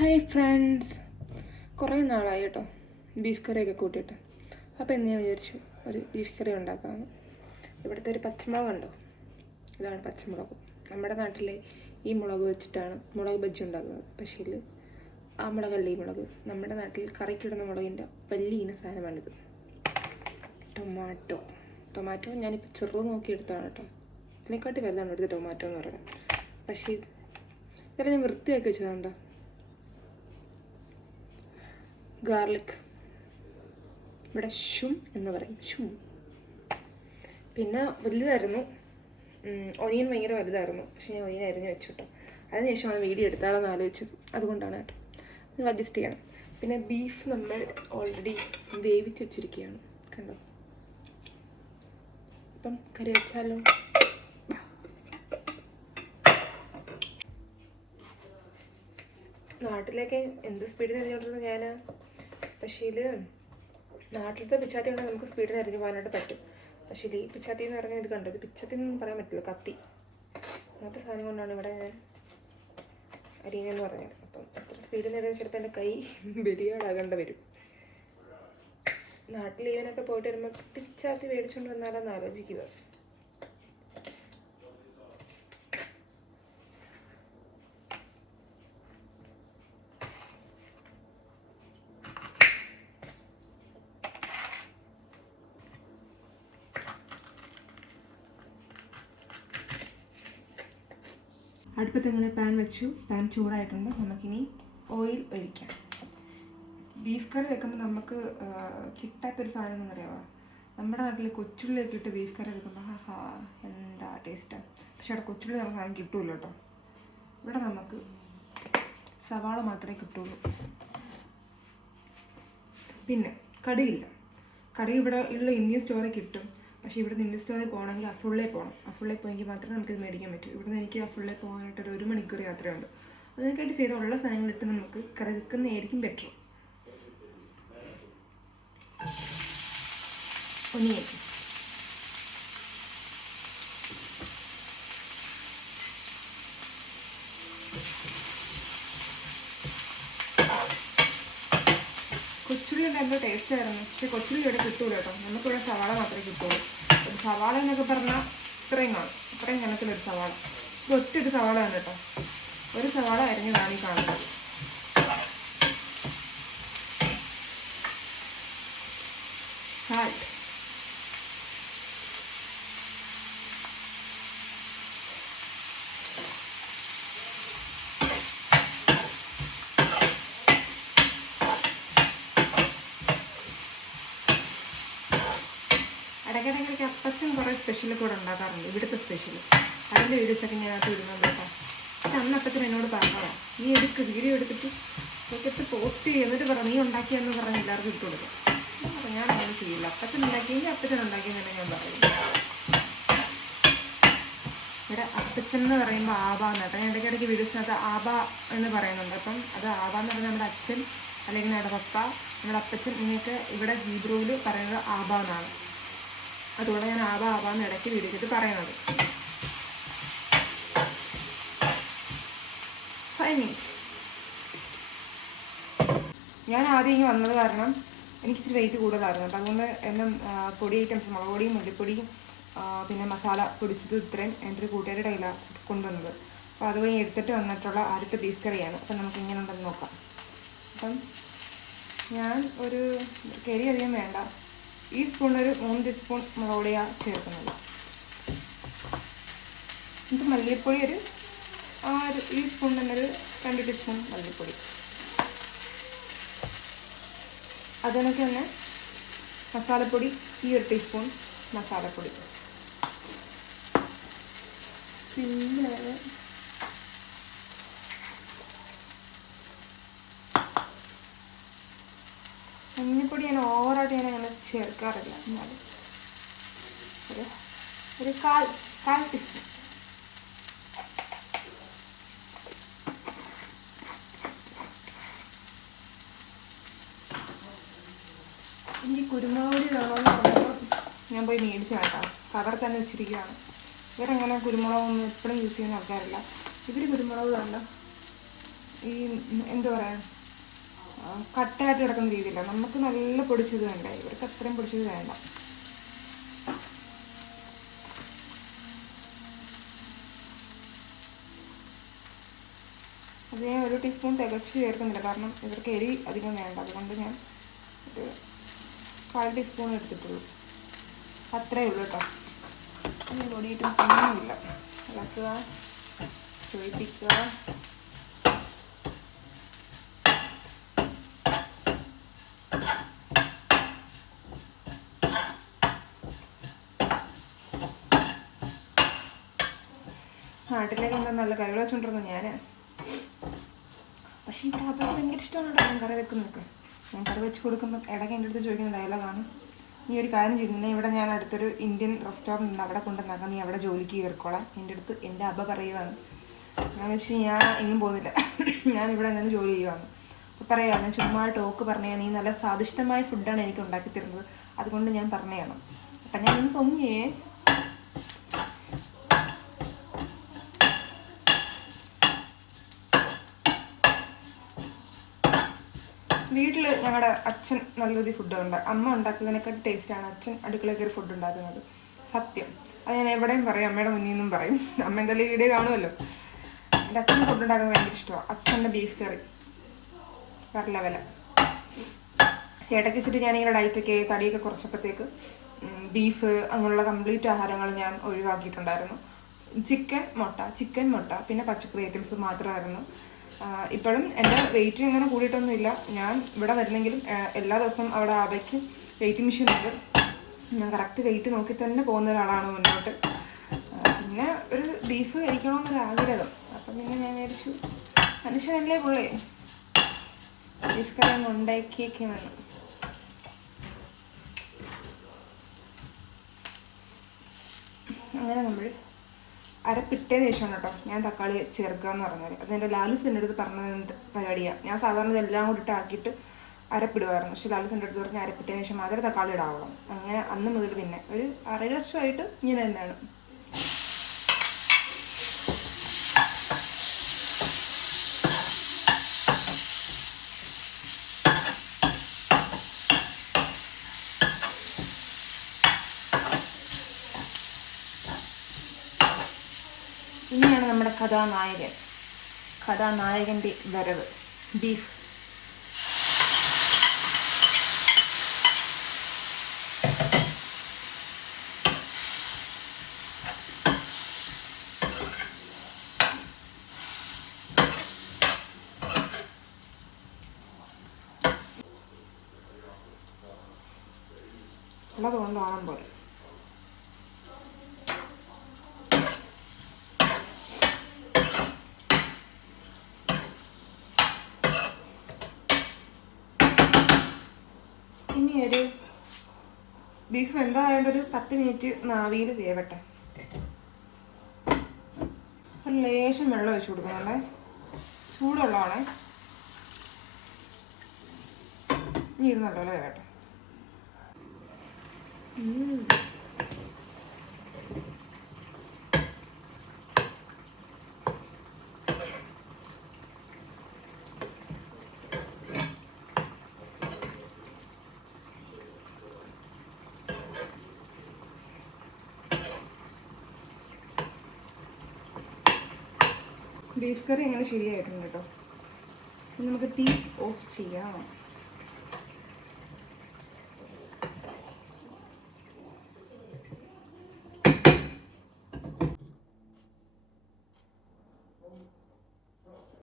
Hi friends, കുറേ നാളായി കേട്ടോ ബീഫ് കറിയൊക്കെ കൂട്ടിയിട്ട്. അപ്പോൾ ഇന്ന് ഞാൻ വിചാരിച്ചു ഒരു ബീഫ് കറി ഉണ്ടാക്കാമെന്ന്. ഇവിടുത്തെ ഒരു പച്ചമുളകുണ്ടോ, ഇതാണ് പച്ചമുളക്. നമ്മുടെ നാട്ടിലെ ഈ മുളക് വെച്ചിട്ടാണ് മുളക് ബജ്ജി ഉണ്ടാക്കുന്നത്. പക്ഷേ ആ മുളകല്ല ഈ മുളക്. നമ്മുടെ നാട്ടിൽ കറിക്കിടുന്ന മുളകിൻ്റെ വലിയ ഇന സാധനമാണിത്. ടൊമാറ്റോ ഞാനിപ്പോൾ ചെറുത് നോക്കി എടുത്താണ് കേട്ടോ. ഇതിനെക്കാട്ടി വലുതാണ് എടുത്ത് ടൊമാറ്റോ എന്ന് പറയുന്നത്. പക്ഷേ ഇതെല്ലാം ഞാൻ വൃത്തിയാക്കി വെച്ചതാണ്ടോ. ഗാർലിക്, ഇവിടെ ഷും എന്ന് പറയും, ഷും. പിന്നെ വലുതായിരുന്നു ഒനിയൻ, ഭയങ്കര വലുതായിരുന്നു. പക്ഷെ ഞാൻ ഒനിയൻ അരിഞ്ഞ് വെച്ചു കേട്ടോ. അതിനുശേഷമാണ് വീഡിയോ എടുത്താലെന്ന് ആലോചിച്ചത്. അതുകൊണ്ടാണ് കേട്ടോ, നിങ്ങൾ അഡ്ജസ്റ്റ് ചെയ്യണം. പിന്നെ ബീഫ് നമ്മൾ ഓൾറെഡി വേവിച്ച് വെച്ചിരിക്കുകയാണ്, കണ്ടോ. അപ്പം കറി വെച്ചാലോ. നാട്ടിലേക്ക് എന്ത് സ്പീഡിൽ അരിഞ്ഞോണ്ടിരുന്നത് ഞാൻ. പക്ഷേ നാട്ടിലത്തെ പിച്ചാത്തി കൊണ്ട് നമുക്ക് സ്പീഡിൽ അരിഞ്ഞു പോകാനായിട്ട് പറ്റും. പക്ഷേ ഈ പിച്ചാത്തി എന്ന് പറഞ്ഞാൽ ഇത് കണ്ടത് പിച്ചാത്തി എന്നൊന്നും പറയാൻ പറ്റില്ല, കത്തി. അങ്ങനത്തെ സാധനം കൊണ്ടാണ് ഇവിടെ ഞാൻ അരിയുന്നതെന്ന് പറഞ്ഞത്. അപ്പം എത്ര സ്പീഡിൽ അരിഞ്ഞാൽ ചിലപ്പോൾ എൻ്റെ കൈ ബലിയാടാകേണ്ട വരും. നാട്ടിൽ ഈവനൊക്കെ പോയിട്ട് വരുമ്പോൾ പിച്ചാത്തി മേടിച്ചുകൊണ്ട് വന്നാലെന്ന് ആലോചിക്കുക. അടുപ്പത്ത് ഇങ്ങനെ പാൻ വെച്ചു. പാൻ ചൂടായിട്ടുണ്ട്. നമുക്കിനി ഓയിൽ ഒഴിക്കാം. ബീഫ് കറി വെക്കുമ്പോൾ നമുക്ക് കിട്ടാത്തൊരു സാധനം എന്ന് പറയാമോ, നമ്മുടെ നാട്ടിൽ കൊച്ചുള്ളിയൊക്കെ ഇട്ട് ബീഫ് കറി വെക്കുമ്പോൾ എന്താ ടേസ്റ്റാണ്. പക്ഷെ അവിടെ കൊച്ചുള്ളി പറഞ്ഞ സാധനം കിട്ടുമല്ലോ കേട്ടോ. ഇവിടെ നമുക്ക് സവാള മാത്രമേ കിട്ടുള്ളൂ. പിന്നെ കടുകില്ല. കടുക് ഇവിടെ ഉള്ള ഇന്ത്യൻ സ്റ്റോറിൽ കിട്ടും. പക്ഷേ ഇവിടെ ഇന്ത്യൻ സ്റ്റോറിൽ പോകണമെങ്കിൽ അഫുള്ളേ പോകണം. അഫുള്ളേ പോയെങ്കിൽ മാത്രമേ നമുക്കിത് മേടിക്കാൻ പറ്റൂ. ഇവിടുന്ന് എനിക്ക് അഫുള്ളേ പോകാനായിട്ട് ഒരു മണിക്കൂർ യാത്രയുണ്ട്. അതിനൊക്കെയായിട്ട് ചെയ്തുള്ള സാധനങ്ങളിട്ട് നമുക്ക് കറി വെക്കുന്നതായിരിക്കും ബെറ്റർ. ഒനിയൻ, കൊച്ചുള്ളി നല്ല ടേസ്റ്റ് ആയിരുന്നു. പക്ഷെ കൊച്ചുള്ളി ഇവിടെ കിട്ടൂല കേട്ടോ. നമുക്കിവിടെ സവാള മാത്രമേ കിട്ടുള്ളൂ. ഒരു സവാള എന്നൊക്കെ പറഞ്ഞാൽ ഇത്രയും കാണും, ഇത്രയും കണക്കിലൊരു സവാള. ഇത് ഒറ്റൊരു സവാളയാണ് കേട്ടോ. ഒരു സവാള അരിഞ്ഞതാണ് ഈ കാണുന്നത്. സാൾട്ട്, ഇടയ്ക്കിടയ്ക്ക് അപ്പച്ചൻ കുറേ സ്പെഷ്യൽ കൂടെ ഉണ്ടാക്കാറുണ്ട്, ഇവിടുത്തെ സ്പെഷ്യൽ. അതിൻ്റെ വീഡിയോസൊക്കെ ഞാനകത്ത് ഇടുന്നുണ്ട് കേട്ടോ. പക്ഷെ അന്ന് അപ്പച്ചൻ എന്നോട് പറഞ്ഞതാണ്, നീ വീഡിയോ എടുത്തിട്ട് ഇതൊക്കെ പോസ്റ്റ് ചെയ്യുക, എന്നിട്ട് പറ നീ ഉണ്ടാക്കിയെന്ന് പറഞ്ഞ് എല്ലാവർക്കും ഇട്ട് കൊടുക്കും. ഞാൻ അങ്ങനെ ചെയ്യില്ല. അപ്പച്ചൻ ഉണ്ടാക്കിയെങ്കിൽ അപ്പച്ചൻ ഉണ്ടാക്കിയെന്ന് ഞാൻ പറയും. ഇവിടെ അപ്പച്ചൻ എന്ന് പറയുമ്പോൾ ആബ എന്നാട്ടോ. ഞാൻ ഇടയ്ക്കിടയ്ക്ക് വീഡിയോസിനകത്ത് ആബ എന്ന് പറയുന്നുണ്ട്. അപ്പം അത് ആബ എന്ന് പറഞ്ഞാൽ നമ്മുടെ അച്ഛൻ, അല്ലെങ്കിൽ നമ്മുടെ പപ്പ, നമ്മുടെ അപ്പച്ചൻ, ഇങ്ങനെയൊക്കെ ഇവിടെ ഹീബ്രുവിൽ പറയുന്നത് ആബ എന്നാണ്. അതുകൊണ്ട് ഞാൻ ആവാന്ന് ഇടയ്ക്ക് വീഡിയോയിട്ട് പറയുന്നത്. 5 മിനിറ്റ്. ഞാൻ ആദ്യം ഇങ്ങനെ വന്നത് കാരണം എനിക്ക് ഇച്ചിരി വെയിറ്റ് കൂടുതലായിരുന്നു കേട്ടോ. അതുകൊണ്ട് എന്നെ പൊടി ഐറ്റംസ്, മുളക് പൊടിയും മല്ലിപ്പൊടിയും പിന്നെ മസാല പൊടിച്ചത് ഇത്രയും എൻ്റെ ഒരു കൂട്ടുകാരുടെ കയ്യിലാണ് കൊണ്ടുവന്നത്. അപ്പോൾ അതുവഴി എടുത്തിട്ട് വന്നിട്ടുള്ള ആദ്യത്തെ ബീഫ് കറിയാണ്. അപ്പം നമുക്ക് ഇങ്ങനെ ഉണ്ടെന്ന് നോക്കാം. അപ്പം ഞാൻ ഒരു കരി അധികം വേണ്ട. ഈ സ്പൂണിനൊരു 3 ടീസ്പൂൺ മുളക് പൊടിയാണ് ചേർക്കുന്നത്. ഇത് മല്ലിപ്പൊടി ഈ സ്പൂൺ തന്നെ ഒരു 2 ടീസ്പൂൺ മല്ലിപ്പൊടി. അതിനൊക്കെ തന്നെ മസാലപ്പൊടി ഈ 1 ടീസ്പൂൺ മസാലപ്പൊടി. പിന്നെ മഞ്ഞൾപ്പൊടി ഞാൻ ഓവറായിട്ട് അങ്ങനെ ചേർക്കാറില്ല. എന്നാലും ഒരു കാൽ ടീസ്പൂൺ. എനിക്ക് കുരുമുളക് പൊടി വേണമെന്ന് പറഞ്ഞപ്പോൾ ഞാൻ പോയി മേടിച്ചു കേട്ടോ. കവർ തന്നെ വെച്ചിരിക്കുകയാണ്. ഇവരങ്ങനെ കുരുമുളകൊന്നും എപ്പോഴും യൂസ് ചെയ്യുന്ന ആൾക്കാരില്ല. ഇവർ കുരുമുളക് വേണ്ട ഈ എന്താ പറയുക കട്ടയായിട്ട് കിടക്കുന്ന രീതിയില്ല. നമുക്ക് നല്ല പൊടിച്ചത് വേണ്ട, ഇവർക്ക് അത്രയും പൊടിച്ചത് വേണ്ട. അത് ഞാൻ 1 ടീസ്പൂൺ തികച്ച് ചേർക്കുന്നില്ല, കാരണം ഇവർക്ക് എരി അധികം വേണ്ട. അതുകൊണ്ട് ഞാൻ ഒരു 1/4 ടീസ്പൂൺ എടുത്തിട്ടുള്ളൂ. അത്രയേ ഉള്ളൂ കേട്ടോ. ഇനി ബോഡി ഐറ്റംസ് ഒന്നുമില്ല. ഇളക്കുക, ചോദിപ്പിക്കുക. നാട്ടിലേക്ക് എന്താ നല്ല കറികൾ വെച്ചുകൊണ്ടിരുന്നു ഞാൻ. പക്ഷേ ഇവിടെ അപ്പോൾ ഭയങ്കര ഇഷ്ടമാണ് ഞാൻ കറി വെക്കുന്നതൊക്കെ. ഞാൻ കറി വെച്ച് കൊടുക്കുമ്പോൾ ഇടയ്ക്ക് എൻ്റെ അടുത്ത് ചോദിക്കുന്ന ഡയലോഗാണ്, നീ ഒരു കാര്യം ചെയ്യുന്നില്ല, ഇവിടെ ഞാൻ അടുത്തൊരു ഇന്ത്യൻ റെസ്റ്റോറൻറ്റ് ഉണ്ട്, അവിടെ കൊണ്ടുവന്നാക്കാം, നീ അവിടെ ജോലിക്ക് കയറിക്കോളാം. എൻ്റെ അടുത്ത് എൻ്റെ അബ്ബ പറയുവാണ്. ഞാൻ വെച്ച് ഞാൻ എങ്ങും പോകുന്നില്ല, ഞാനിവിടെ എന്തെങ്കിലും ജോലി ചെയ്യുവാണ്. അപ്പോൾ പറയുക, ഞാൻ ചുമ്മാ ടോക്ക് പറഞ്ഞാൽ നീ നല്ല സ്വാദിഷ്ടമായ ഫുഡാണ് എനിക്ക് ഉണ്ടാക്കി തരുന്നത്, അതുകൊണ്ട് ഞാൻ പറഞ്ഞതാണ്. അപ്പം ഞാൻ ഇന്ന് പൊങ്ങിയേ. വീട്ടിൽ ഞങ്ങളുടെ അച്ഛൻ നല്ലൊരു ഫുഡ് അമ്മ ഉണ്ടാക്കുന്നതിനെക്കാട്ടി ടേസ്റ്റാണ് അച്ഛൻ അടുക്കളയിൽ കയറി ഫുഡ് ഉണ്ടാക്കുന്നത്. സത്യം, അത് ഞാൻ എവിടെയും പറയും, അമ്മയുടെ മുന്നിൽ നിന്നും പറയും. അമ്മ എന്തായാലും വീഡിയോ കാണുമല്ലോ. എൻ്റെ അച്ഛൻ ഫുഡ് ഉണ്ടാക്കുന്നത് ഭയങ്കര ഇഷ്ടമാണ്. അച്ഛൻ്റെ ബീഫ് കറി വേറെ ലെവല. ചേട്ടയ്ക്ക് വെച്ചിട്ട് ഞാനിങ്ങനെ ഡയറ്റൊക്കെ തടിയൊക്കെ കുറച്ചപ്പോഴത്തേക്ക് ബീഫ് അങ്ങനെയുള്ള കംപ്ലീറ്റ് ആഹാരങ്ങൾ ഞാൻ ഒഴിവാക്കിയിട്ടുണ്ടായിരുന്നു. ചിക്കൻ മുട്ട പിന്നെ പച്ചക്കറി ഐറ്റംസ് മാത്രമായിരുന്നു. ഇപ്പോഴും എൻ്റെ വെയിറ്റ് അങ്ങനെ കൂടിയിട്ടൊന്നുമില്ല. ഞാൻ ഇവിടെ വരുന്നെങ്കിലും എല്ലാ ദിവസവും അവിടെ ആബയ്ക്ക് വെയിറ്റിംഗ് മെഷീൻ ഉണ്ട്. ഞാൻ കറക്റ്റ് വെയിറ്റ് നോക്കി തന്നെ പോകുന്ന ഒരാളാണ് മുന്നോട്ട്. പിന്നെ ഒരു ബീഫ് കഴിക്കണമെന്നൊരാഗ്രഹം. അപ്പം പിന്നെ ഞാൻ വിചാരിച്ചു, മനുഷ്യനല്ലേ പുള്ളി, ബീഫ് കറി ഒന്ന് ഉണ്ടാക്കിയൊക്കെ വേണം. അങ്ങനെ നമ്മൾ അരപ്പിട്ടതിന് ശേഷമാണ് കേട്ടോ ഞാൻ തക്കാളി ചേർക്കുക എന്ന് പറഞ്ഞാൽ. അതെൻ്റെ ലാലുസ് എൻ്റെ അടുത്ത് പറഞ്ഞ പരിപാടിയാണ്. ഞാൻ സാധാരണ ഇതെല്ലാം കൂടിയിട്ട് ആക്കിയിട്ട് അരപ്പിടുമായിരുന്നു. പക്ഷെ ലാലുസ് എൻ്റെ അടുത്ത് പറഞ്ഞ് അരപ്പിട്ടതിന് ശേഷം മാത്രമേ തക്കാളി ഇടാവുള്ളൂ. അങ്ങനെ അന്ന് മുതൽ പിന്നെ ഒരു 6-7 വർഷമായിട്ട് ഇങ്ങനെ തന്നെയാണ്. ഇനിയാണ് നമ്മുടെ കഥാനായകൻ്റെ വരവ്, ബീഫ്. ഉള്ളതുകൊണ്ട് ഓണം പോലെ ഇനി ഒരു ബീഫ് എന്തായാലും 10 മിനിറ്റ് നാവിയിൽ വേവട്ടെ. ഒരു ലേശം വെള്ളം ഒഴിച്ചു കൊടുക്കുന്നുണ്ടേ, ചൂടുള്ളതാണേ. ഇനി ഇത് നല്ലപോലെ വേവട്ടെ. ബീഫ് കറി അങ്ങനെ ശരിയായിട്ടുണ്ട് കേട്ടോ. നമുക്ക് തീ ഓഫ് ചെയ്യാം.